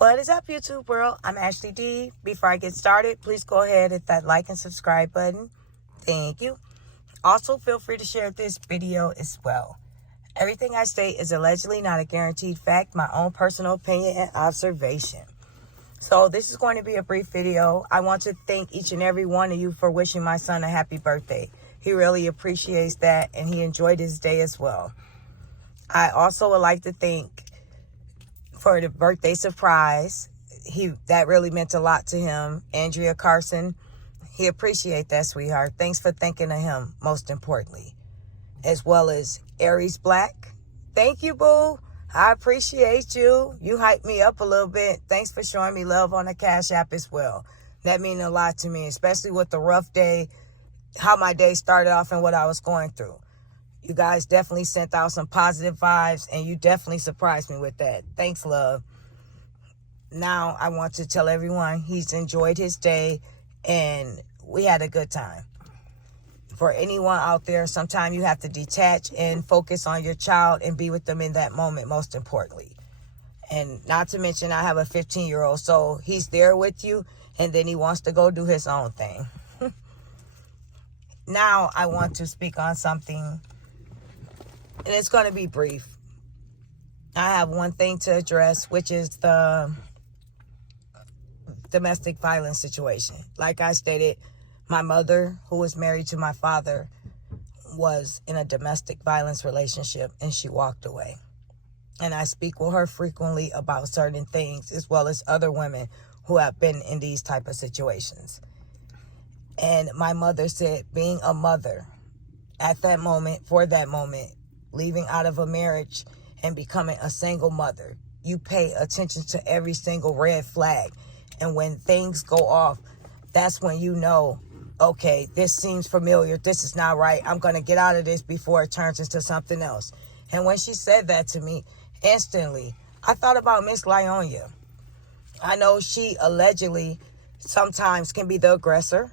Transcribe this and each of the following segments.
What is up, YouTube world? I'm Ashley D. Before I get started, please go ahead and hit that like and subscribe button. Thank you. Also, feel free to share this video as well. Everything I say is allegedly not a guaranteed fact, my own personal opinion and observation. So this is going to be a brief video. I want to thank each and every one of you for wishing my son a happy birthday. He really appreciates that, and he enjoyed his day as well. I also would like to thank for the birthday surprise. That really meant a lot to him. Andrea Carson, he appreciate that, sweetheart. Thanks for thinking of him, most importantly. As well as Aries Black. Thank you, boo. I appreciate you. You hyped me up a little bit. Thanks for showing me love on the Cash App as well. That means a lot to me, especially with the rough day, how my day started off and what I was going through. You guys definitely sent out some positive vibes, and you definitely surprised me with that. Thanks, love. Now, I want to tell everyone he's enjoyed his day, and we had a good time. For anyone out there, sometimes you have to detach and focus on your child and be with them in that moment, most importantly. And not to mention, I have a 15-year-old, so he's there with you, and then he wants to go do his own thing. Now, I want to speak on something, and it's going to be brief. I have one thing to address, which is the domestic violence situation. Like I stated, my mother, who was married to my father, was in a domestic violence relationship, and she walked away. And I speak with her frequently about certain things, as well as other women who have been in these type of situations. And my mother said, being a mother at that moment, for that moment, leaving out of a marriage and becoming a single mother, you pay attention to every single red flag. And when things go off, that's when you know, okay, this seems familiar. This is not right. I'm going to get out of this before it turns into something else. And when she said that to me, instantly, I thought about Miss Lyonya. I know she allegedly sometimes can be the aggressor.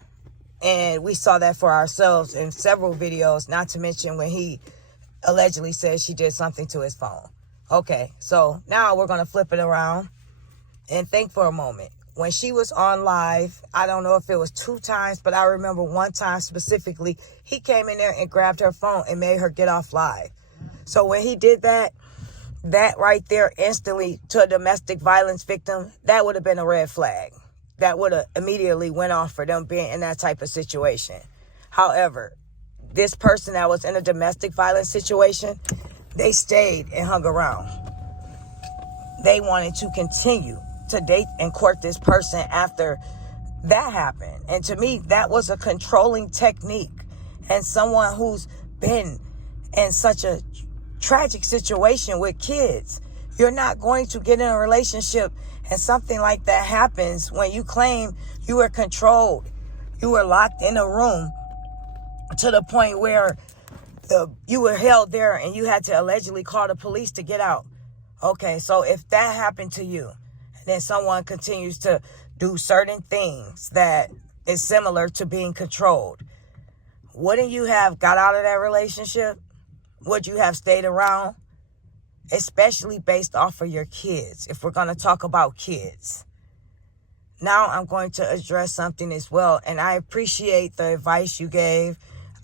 And we saw that for ourselves in several videos, not to mention when he allegedly said she did something to his phone. Okay, so now we're going to flip it around and think for a moment. When she was on live, I don't know if it was 2 times, but I remember one time specifically, he came in there and grabbed her phone and made her get off live. So when he did that right there instantly to a domestic violence victim, that would have been a red flag. That would have immediately went off for them being in that type of situation. However, this person that was in a domestic violence situation, they stayed and hung around. They wanted to continue to date and court this person after that happened. And to me, that was a controlling technique. And someone who's been in such a tragic situation with kids, you're not going to get in a relationship and something like that happens when you claim you were controlled. You were locked in a room to the point where you were held there and you had to allegedly call the police to get out. Okay, so if that happened to you, and then someone continues to do certain things that is similar to being controlled, wouldn't you have got out of that relationship? Would you have stayed around? Especially based off of your kids, if we're going to talk about kids. Now I'm going to address something as well, and I appreciate the advice you gave.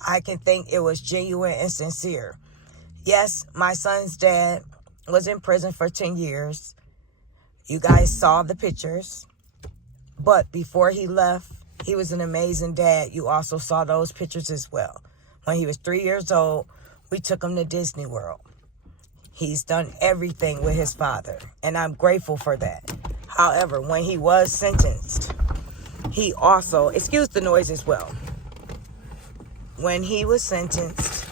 I can think it was genuine and sincere. Yes, my son's dad was in prison for 10 years. You guys saw the pictures. But before he left, he was an amazing dad. You also saw those pictures as well. When he was 3 years old, we took him to Disney World. He's done everything with his father, and I'm grateful for that. However, when he was sentenced, he also, excuse the noise as well. When he was sentenced,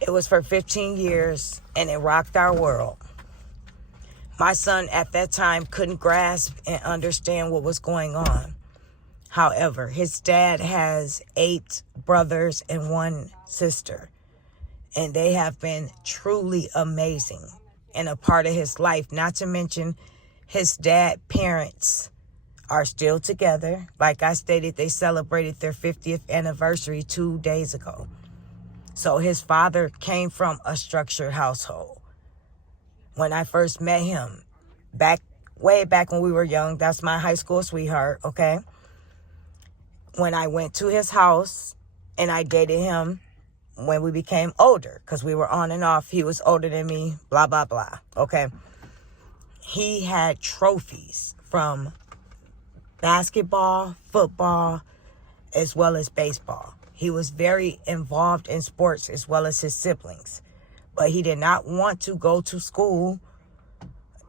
it was for 15 years, and it rocked our world. My son at that time couldn't grasp and understand what was going on. However, his dad has 8 brothers and 1 sister. And they have been truly amazing and a part of his life. Not to mention his dad's parents are still together. Like I stated, they celebrated their 50th anniversary 2 days ago. So his father came from a structured household. When I first met him, back way back when we were young. That's my high school sweetheart, okay? When I went to his house and I dated him when we became older, because we were on and off. He was older than me, blah, blah, blah, okay? He had trophies from basketball, football, as well as baseball. He was very involved in sports as well as his siblings. But he did not want to go to school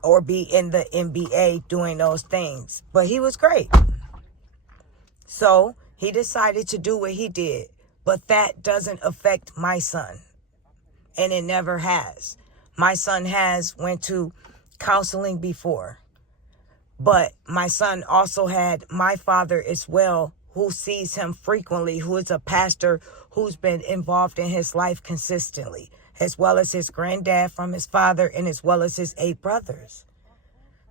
or be in the NBA doing those things. But he was great. So he decided to do what he did. But that doesn't affect my son. And it never has. My son has went to counseling before. But my son also had my father as well, who sees him frequently, who is a pastor who's been involved in his life consistently, as well as his granddad from his father and as well as his 8 brothers.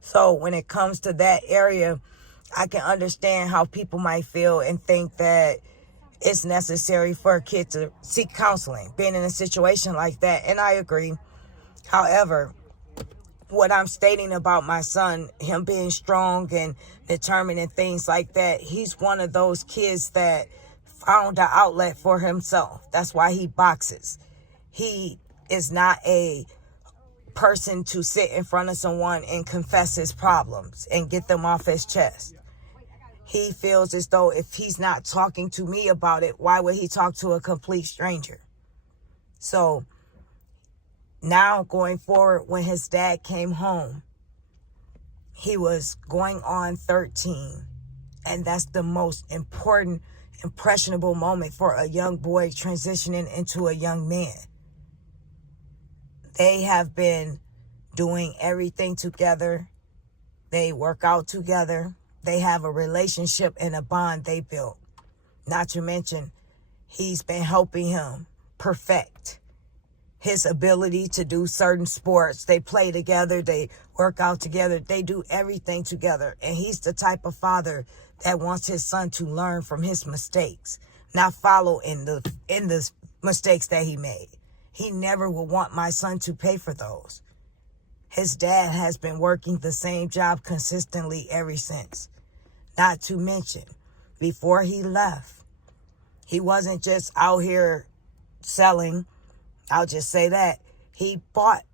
So when it comes to that area, I can understand how people might feel and think that it's necessary for a kid to seek counseling, being in a situation like that. And I agree. However, what I'm stating about my son, him being strong and determined and things like that, he's one of those kids that found an outlet for himself. That's why he boxes. He is not a person to sit in front of someone and confess his problems and get them off his chest. He feels as though if he's not talking to me about it, why would he talk to a complete stranger? So now going forward, when his dad came home, he was going on 13. And that's the most important, impressionable moment for a young boy transitioning into a young man. They have been doing everything together. They work out together. They have a relationship and a bond they built. Not to mention, he's been helping him perfect his ability to do certain sports. They play together. They work out together. They do everything together. And he's the type of father that wants his son to learn from his mistakes, not follow in the mistakes that he made. He never will want my son to pay for those. His dad has been working the same job consistently ever since. Not to mention, before he left, he wasn't just out here selling. I'll just say that. He bought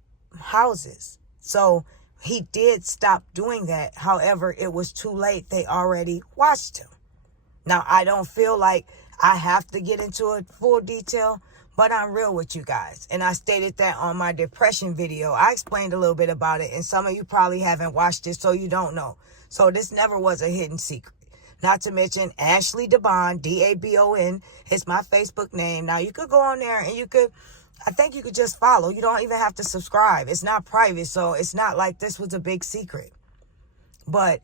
houses. So he did stop doing that. However, it was too late. They already watched him. Now, I don't feel like I have to get into a full detail, but I'm real with you guys. And I stated that on my depression video. I explained a little bit about it, and some of you probably haven't watched it, so you don't know. So this never was a hidden secret. Not to mention Ashley Dabon, D-A-B-O-N, is my Facebook name. Now, you could go on there and I think you could just follow. You don't even have to subscribe. It's not private, so it's not like this was a big secret. But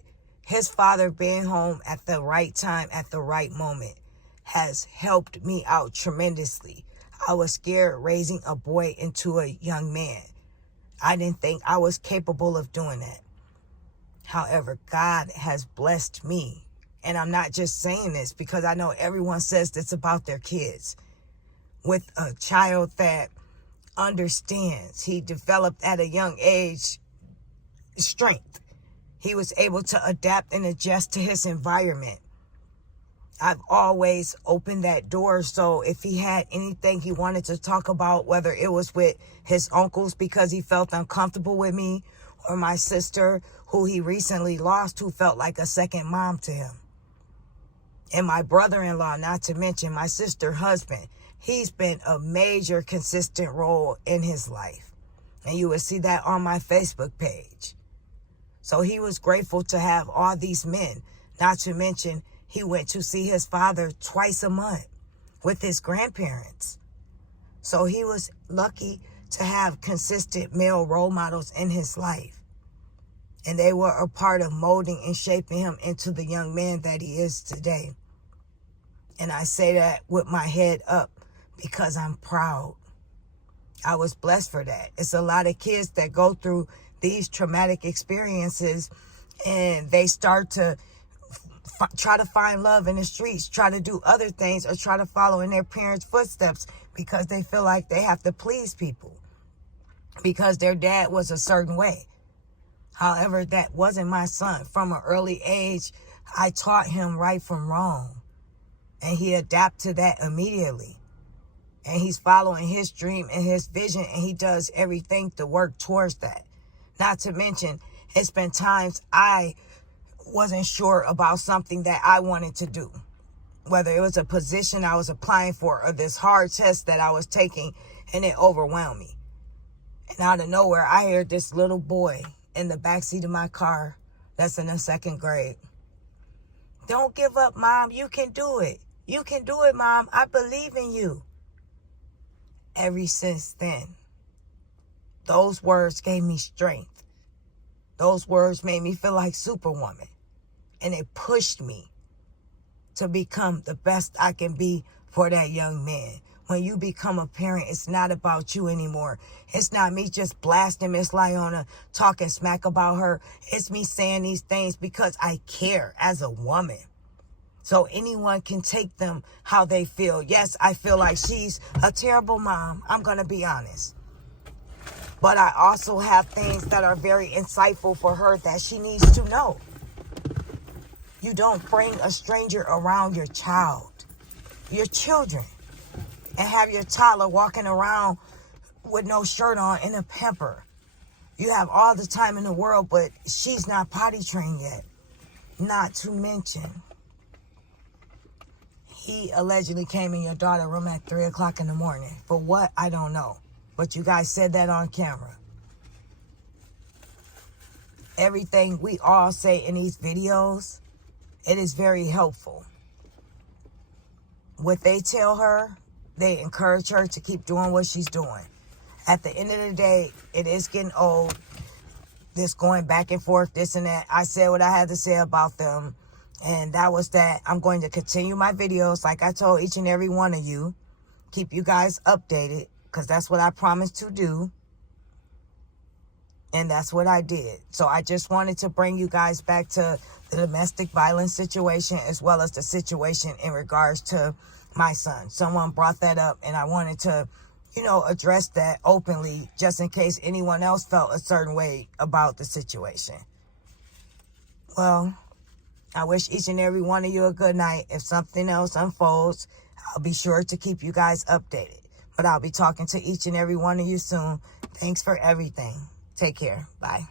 his father being home at the right time, at the right moment, has helped me out tremendously. I was scared raising a boy into a young man. I didn't think I was capable of doing that. However, God has blessed me. And I'm not just saying this because I know everyone says this about their kids. With a child that understands. He developed at a young age strength. He was able to adapt and adjust to his environment. I've always opened that door, so if he had anything he wanted to talk about, whether it was with his uncles because he felt uncomfortable with me, or my sister who he recently lost, who felt like a second mom to him, and my brother-in-law, not to mention my sister's husband, he's been a major consistent role in his life. And you will see that on my Facebook page. So he was grateful to have all these men. Not to mention, he went to see his father twice a month with his grandparents. So he was lucky to have consistent male role models in his life. And they were a part of molding and shaping him into the young man that he is today. And I say that with my head up because I'm proud. I was blessed for that. It's a lot of kids that go through these traumatic experiences and they start to try to find love in the streets, try to do other things, or try to follow in their parents' footsteps because they feel like they have to please people because their dad was a certain way. However, that wasn't my son. From an early age, I taught him right from wrong. And he adapted to that immediately. And he's following his dream and his vision, and he does everything to work towards that. Not to mention, it's been times I wasn't sure about something that I wanted to do. Whether it was a position I was applying for or this hard test that I was taking, and it overwhelmed me. And out of nowhere, I heard this little boy in the backseat of my car that's in the 2nd grade. "Don't give up, Mom. You can do it. You can do it, Mom. I believe in you." Ever since then, those words gave me strength. Those words made me feel like Superwoman. And it pushed me to become the best I can be for that young man. When you become a parent, it's not about you anymore. It's not me just blasting Miss Lyona, talking smack about her. It's me saying these things because I care as a woman. So anyone can take them how they feel. Yes, I feel like she's a terrible mom. I'm going to be honest. But I also have things that are very insightful for her that she needs to know. You don't bring a stranger around your child, your children, and have your toddler walking around with no shirt on and a pamper. You have all the time in the world, but she's not potty trained yet. Not to mention, he allegedly came in your daughter's room at 3 o'clock in the morning. For what? I don't know. But you guys said that on camera. Everything we all say in these videos, it is very helpful. What they tell her, they encourage her to keep doing what she's doing. At the end of the day, it is getting old. This going back and forth, this and that. I said what I had to say about them. And that was that. I'm going to continue my videos like I told each and every one of you. Keep you guys updated because that's what I promised to do. And that's what I did. So I just wanted to bring you guys back to the domestic violence situation as well as the situation in regards to my son. Someone brought that up and I wanted to, address that openly just in case anyone else felt a certain way about the situation. Well, I wish each and every one of you a good night. If something else unfolds, I'll be sure to keep you guys updated. But I'll be talking to each and every one of you soon. Thanks for everything. Take care. Bye.